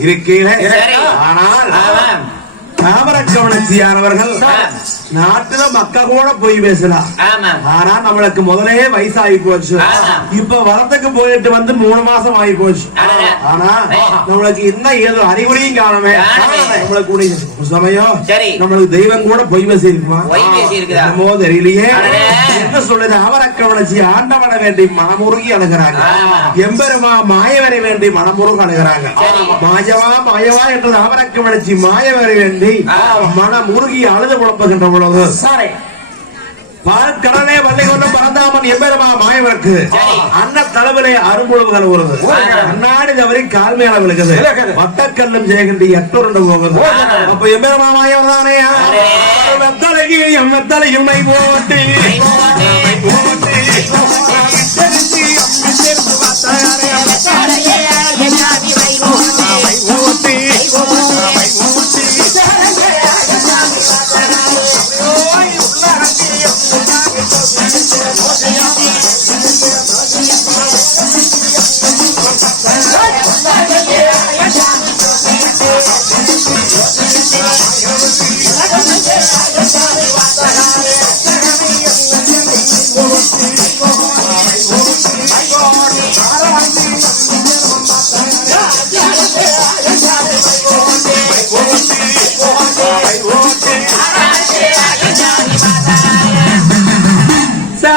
இருக்கீங்க சரி. ஆனால் ஆமாம் தாமரக்கவனச்சியானவர்கள் ஆ. நாட்டுல மக்கள் கூட போய் பேசலாம் ஆனா நம்மளுக்கு முதலே வயசாகி போச்சு. இப்ப வரத்துக்கு போயிட்டு வந்து மூணு மாசம் ஆகி போச்சு. ஆனா. நம்மளுக்கு என்ன ஏதோ அறிகுறியும் காணமே. நம்மளுக்கு சமயம். நம்மளுக்கு தெய்வம் கூட பொய் பேசி இருக்குமா? என்னமோ தெரியலையே. என்ன சொல்லுது அவரக்கவனச்சி ஆண்டவனை வேண்டி மனமுருகி அணுகிறாங்க ஆமா. எம்பெருமா மாயவரை வேண்டி மனமுருக அணுகிறாங்க சரி. மாயவா மாயவா என்று அவரக்கவனச்சி மாயவரை வேண்டி மனமுருகி அழுது குழப்புகின்ற பொழுது சரி. பரந்தாமன் எம்பெருமா மாயவருக்கு. அன்ன தளவிலே அரும்புழுவுகள் வருது கண்ணாடி தவறி கால் மேல விழுகுது. வட்டக்கல்லும் ஜெயகண்டி எட்டுருண்டு போகுது அப்ப எம்பெருமா மாயவர் தானே. வெத்தலைக்கு எம் வெத்தலையும் மை போட்டு. போட்டு. சாமி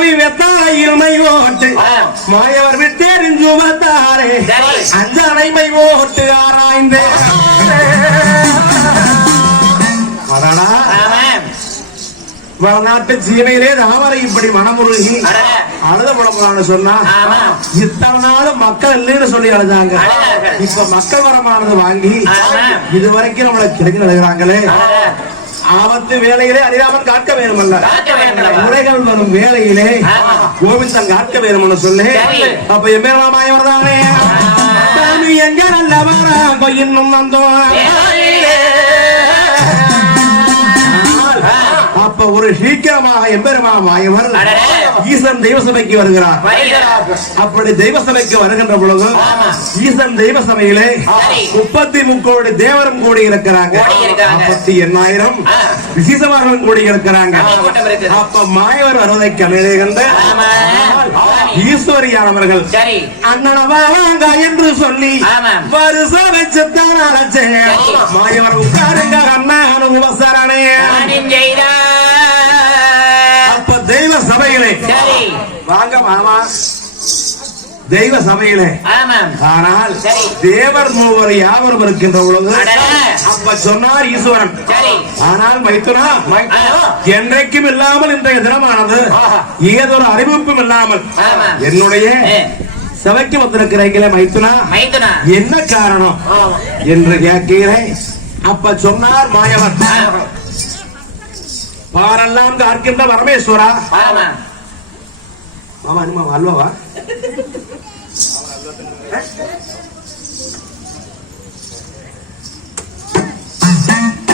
வெத்தாரையில் மை ஓட்டு மாயவர் விட்டேரிஞ்சு வந்தாரே சரி. அஞ்சனை மை ஓட்டு ஆராய்ந்தே வடநாட்டு சீமையிலே தாமரை இப்படி மனமுருகி. அழுத படமான்னு சொன்னா. இத்தனை நாள் மக்கள் இல்லைன்னு சொல்லி அழுதாங்க. இப்ப மக்கள் வரமானது வாங்கி. இது வரைக்கும் நம்மளை கிடைக்க அடடே. ஆபத்து வேலையிலே அறியாமல் காக்க வேணுமல்ல. முறைகள் வரும் வேலையிலே. கோவிந்தன் காக்க வேணும்னு சொல்லி. அப்ப எம்மேமாயவர் தானே எங்க நல்லவரா இன்னும் வந்தோம் ஒரு சீக்கிரமாக எம்பெருமா மாயவர் அடடே. ஈசன் தெய்வ சபைக்கு வருகிறார். அப்படி தெய்வ சபைக்கு வருகின்ற பொழுது. ஈசன் தெய்வ சபையிலே. முப்பத்தி முக்கோடி தேவரும் கூடி இருக்கிறாங்க. முப்பத்தி எண்ணாயிரம். விசேஷமாகவும் கூடி இருக்கிறாங்க. அப்ப மாயவர் வருவதை கமிழை கண்டு ஆமா. ஈஸ்வரியானவர்கள் சரி அண்ணனவாங்க என்று சொல்லி. வருஷம் வச்சுத்தான் அழைச்சேன். மாயவர் உட்காருங்க அண்ணானு உபசரணே வாங்க மாமா தெய்வ சபையிலே ஆனால். தேவர் மூவர் யாவரும் இருக்கின்ற பொழுது. அப்ப சொன்னார் ஈஸ்வரன் ஆனால் மைத்துனா. என்றைக்கும் இல்லாமல் இன்றைய தினமானது. ஏதொரு அறிவிப்பும் இல்லாமல். என்னுடைய சபைக்கு வந்திருக்கிறீங்களே மைத்துனா என்ன காரணம். என்று கேட்கிறேன் அப்ப சொன்னார் மாயவன். பாரெல்லாம் காக்கின்ற பரமேஸ்வரா ஆமா மாமா அனுமா அல்வாவா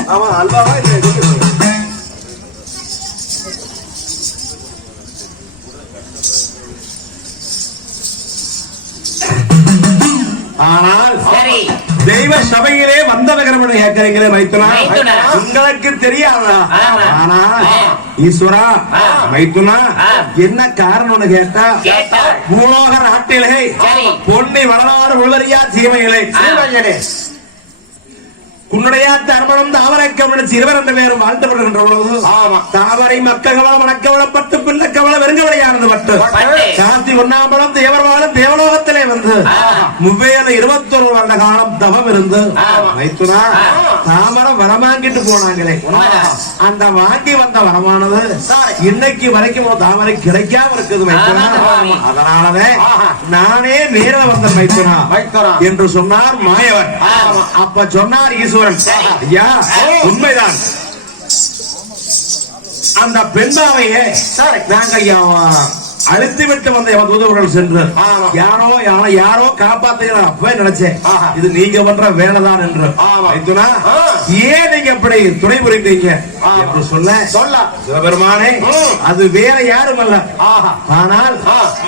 ஆமா அல்வாவா இல்ல எதுக்கு? ஆனால் சரி தெய்வ சபையிலே வந்தவகரம் கேட்கிறீங்களே மைத்துனா மைத்துனா. உங்களுக்கு தெரியாதா ஆமா. ஈஸ்வரா. மைத்துனா. என்ன காரணம்னு கேட்டா. பூலோக நாட்டிலே. பொன்னி வளநாடு உள்ளறியா சீமையிலே குன்னுடையா தர்மணம் தாவரைக்கவன சிறுவர் என்ற பேரும் வாழ்த்தப்படுகின்ற பொழுது ஆமா. தாவரை மக்ககவளம் வணக்கவளம் பட்டு பிள்ளக்கவளம் வெறுங்கவளையானது பட்டு ஒன்னாம்பலம் தேவர்வாளும் தேவலோகத்திலே வந்து ஆமா. முவ்வேல இருபத்தொரு வருட காலம் தவம் இருந்து ஆமா. மைத்துனா ஆமா. தாமரம் வரம் வாங்கிட்டு போனாங்களே. அந்த வாங்கி வந்த வரமானது இன்னைக்கு வரைக்கும் தாமரை கிடைக்காம இருக்குது சுவாமி. அதனாலவே. நானே நேரில் வந்த மைத்துனா. என்று சொன்னார் மாயவன். அப்ப சொன்னார் ஈஸ்வரன் ஐயா உண்மைதான் அந்த பெண்பாவையே சரி. நாங்க ஐயா அழுத்தி விட்டு வந்த எவன் தூதர்கள் சென்று. யாரோ யாரோ யாரோ காப்பாத்துகிற அப்பவே நினைச்சேன். இது நீங்க பண்ற வேலைதான் என்று. ஏன் நீங்க இப்படி துணை புரிந்தீங்க. என்று சொல்ல சொல்ல சிவபெருமானே. அது வேற யாரும் அல்ல ஆனால்.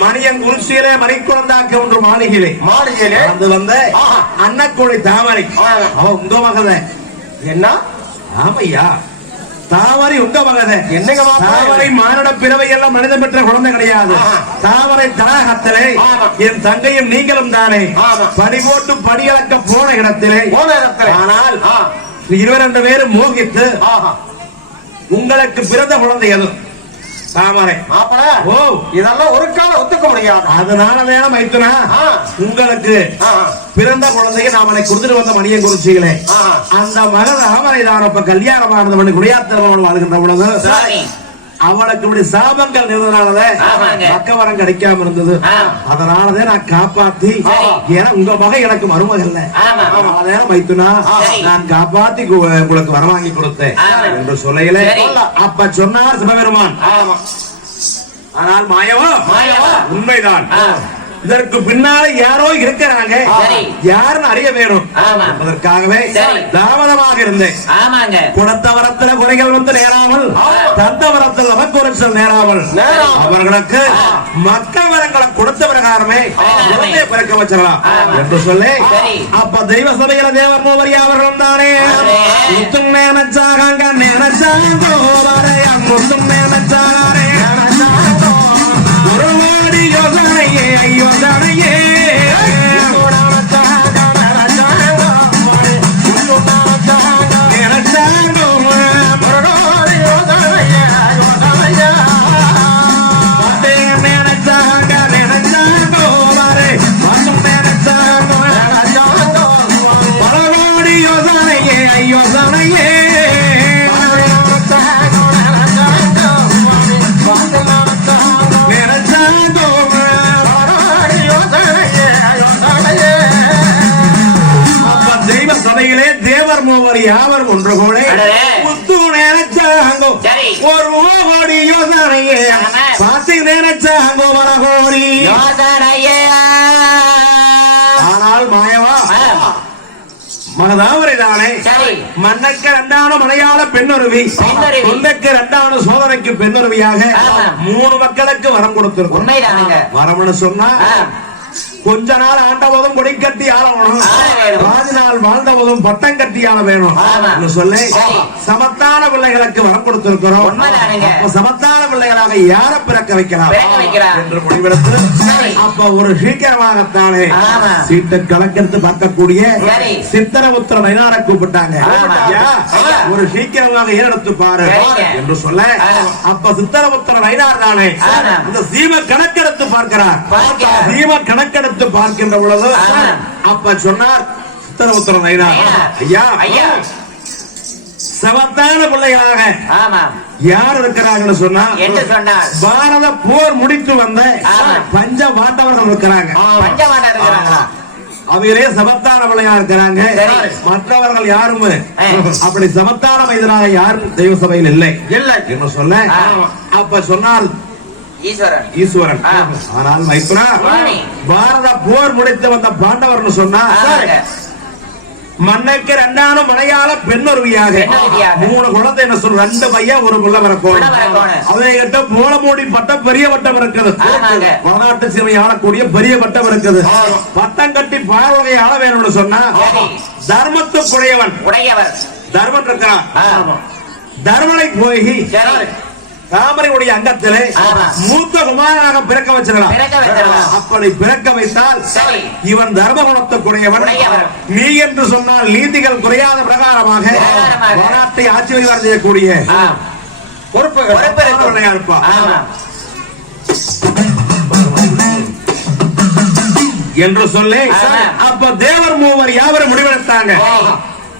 மணியன் குறிச்சியிலே மணிக்குழந்தாக்க ஒன்று மாளிகையிலே மாளிகையிலே அது வந்த ஆஹா. அன்னக்கோழி தாமரை ஆ. அவ உங்க மகதன் என்ன ஆமையா தாமரை உங்க மகதன் என்னங்க? தாமரை மானிட பிறவை எல்லாம் மனிதன் பெற்ற குழந்தை கிடையாது. தாமரை தடாகத்திலே. என் தங்கையும் நீங்களும் தானே. படி போட்டு படியளக்க போன இடத்திலே. போன இடத்துல. ஆனால் ரெண்டு பேரும் மோகித்து உங்களுக்கு பிறந்த குழந்தை எது தாமரை மாப்பிள ஓ இதெல்லாம் ஒரு காலம் ஒத்துக்க முடியாது அதனாலதான் மைத்துனா. உங்களுக்கு. பிறந்த குழந்தைய நாம கொடுத்துட்டு வந்த மணியை குறிச்சிகளே. அந்த மகன் ராமரை தான் இப்ப கல்யாணமானது பண்ணி குடியாத்திரவன் வாழ்கின்ற பொழுது அவளுக்கு சாபங்கள் இருந்ததுனாலதான். பக்கவரம் கிடைக்காம இருந்தது. அதனாலதான் நான் காப்பாத்தி. ஏன்னா உங்க மகன் எனக்கு மருமகல்ல ஆமா. அதனால மைத்துனா. நான் காப்பாத்தி உங்களுக்கு வர வாங்கி கொடுத்தேன். என்று சொல்லையில. அப்ப சொன்னார் சிவபெருமான் ஆனால் மாயவா மாயவா. உண்மைதான். இதற்கு பின்னால யாரோ இருக்கிறாங்க. யாருன்னு அறிய வேணும் சரி. தாமதமாக இருந்தேன் ஆமாங்க குணத்த வரத்துல குறைகள் வந்து நேராமல் தந்த வரத்தில் நமக்குறைச்சல் நேராமல். அவர்களுக்கு. மக்கள் வரங்களை கொடுத்த பிரகாரமே. குழந்தையை பிறக்க வச்சிடலாம். என்று சொல்லி. அப்ப தெய்வ சபையில தேவர் மூவரி அவர்களும் தானே. முத்தும் நினைச்சாங்கோ வரையா முத்தும் ஒரு ஐயோ தானையே ஐயோ தானையே தேவர் மூவர் யாவர் ஒன்று கூட. முத்து நினைச்சாங்கோ. ஒரு கோடி யோசனையே. ஆமா. பார்த்து நினைச்சாங்கோ பல கோடி யோசனையே. ஆனால் மாயவா? ஆ, மகதாவரை தானே சரி. மன்னக்கு இரண்டான மலையாள பெண்ணுருவி. தொண்டைக்கு இரண்டான சோதனைக்கு பெண்ணுருவியாக. மூணு மக்களுக்கு வரம் கொடுத்திருக்கோம் வரம்னு சொன்னா கொஞ்ச நாள் ஆண்ட போதும் கொடி கட்டி ஆளணும் ஆள வேணும். பாதி நாள் வாழ்ந்த போதும் பட்டம் கட்டி ஆள வேணும் சொல்லி. சமத்தான பிள்ளைகளுக்கு வரம் கொடுத்திருக்கிறோம் சமத்தான பிள்ளைகளாக யார பிறக்க வைக்கலாம். என்று முடிவெடுத்து. அப்ப ஒரு சீக்கிரமாகத்தானே. சீட்டை கலக்கெடுத்து பார்க்கக்கூடிய சரி. சித்திரபுத்திர நயினாரை கூப்பிட்டாங்க. ஒரு சீக்கிரமாக ஏறெடுத்து பாரு. என்று சொல்ல. அப்ப சித்திரபுத்திர நயினார் தானே. இந்த சீம கணக்கெடுத்து பார்க்கிறார். சீம கணக்கெடுத்து பார்க்கின்ற பொழுது. அப்ப சொன்னார். ஐயா. ஐயா. சமத்தான பிள்ளையாக யார் இருக்கிறாங்கன்னு சொன்னா என்று சொன்னார்? பாரத போர் முடித்து வந்த. பஞ்ச பாண்டவர்கள் இருக்கிறாங்க. அவங்களே சமத்தான பிள்ளையா இருக்கிறாங்க. மற்றவர்கள் யாருமே. அப்படி சமத்தான மைதனாக யாரும் தெய்வ சபையில் இல்லை. இல்லை. என்ன சொல்ல. அப்ப சொன்னார் ஈஸ்வரன். ஆனால் மைத்துனா. பாரத போர் முடித்து வந்த பாண்டவர்னு சொன்னா. மண்ணுக்கு ரெண்டான மலையாள பெண்ணுருவியாக பெண்ணுருவியாக. மூணு குழந்தை என்ன சொல்ற ரெண்டு பையன் ஒரு புள்ள புள்ள வரப்போம் வரப்போணும். அதை கிட்ட மூலமூடி பட்டம் பெரிய பட்டம் இருக்குது. வடநாட்டு சிறுமை ஆளக்கூடிய பெரிய பட்டம் இருக்குது பட்டம் கட்டி பார்வகை ஆள வேணும்னு சொன்னா சரி. தர்மத்துக்குடையவன் உடையவர் தர்மன் இருக்கிறான். தர்மனை போய் தாமரையுடைய அங்கத்திலே. மூத்த குமாரனாக பிறக்க வைத்திடலாம். அப்படி பிறக்க வைத்தால். இவன் தர்ம குணத்துக்குரியவன் உடையவன். நீ என்று சொன்னால் நீதிகள் குறையாத பிரகாரமாக ஆட்சி அதிகாரம் செய்யக்கூடிய பொறுப்புகள் இருப்பான் என்று சொல்லி. அப்ப தேவர் மூவர் யாவரும் முடிவெடுத்தாங்க.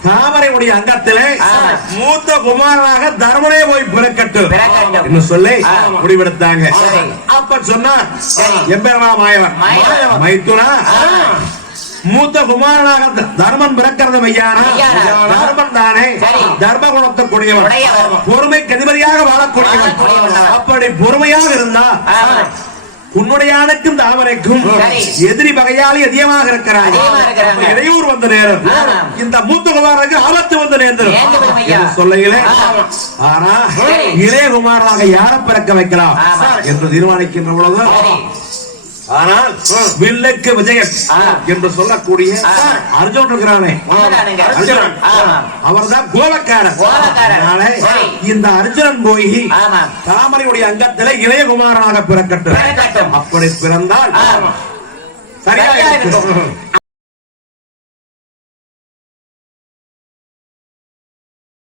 தாமரையுடைய அங்கத்திலே. மூத்த குமாரனாக தர்மனே போய் பிறக்கட்டும் சொல்லி. முடிவெடுத்தாங்க. அப்ப சொன்னார் சரி. எம்பெருமா மாயவன். மைத்துனா. மூத்த குமாரனாக தர்மன் பிறக்கிறது மையானா. தர்மன் தானே. தர்ம குணத்துக்குரியவன் உடையவன். பொறுமை கதிபதியாக வாழக்கூடியவன். அப்படி பொறுமையாக இருந்தா ஆமா. உன்னுடையானுக்கும் தாமரைக்கும். எதிரி பகையாளி அதிகமாக. அப்ப இடையூறு வந்த நேரம். இந்த மூத்த குமாரனுக்கு ஆபத்து வந்த நேரம் சொல்லையிலே. ஆனா. இளைய குமாரனாக யாரை பிறக்க வைக்கலாம். என்று தீர்மானிக்கின்ற பொழுது. ஆனால் வில்லுக்கு விஜயன். என்று சொல்லக்கூடிய. அர்ஜுன் இருக்கிறானே. அர்ஜுனன். அவர்தான் சரி. இந்த அர்ஜுனன் போய். தாமரையுடைய அங்கத்திலே இளையகுமாரனாக பிறக்கட்டும். அப்படி பிறந்தால் ஆமா. சரியா சரியா இருக்கும் இருக்கும்.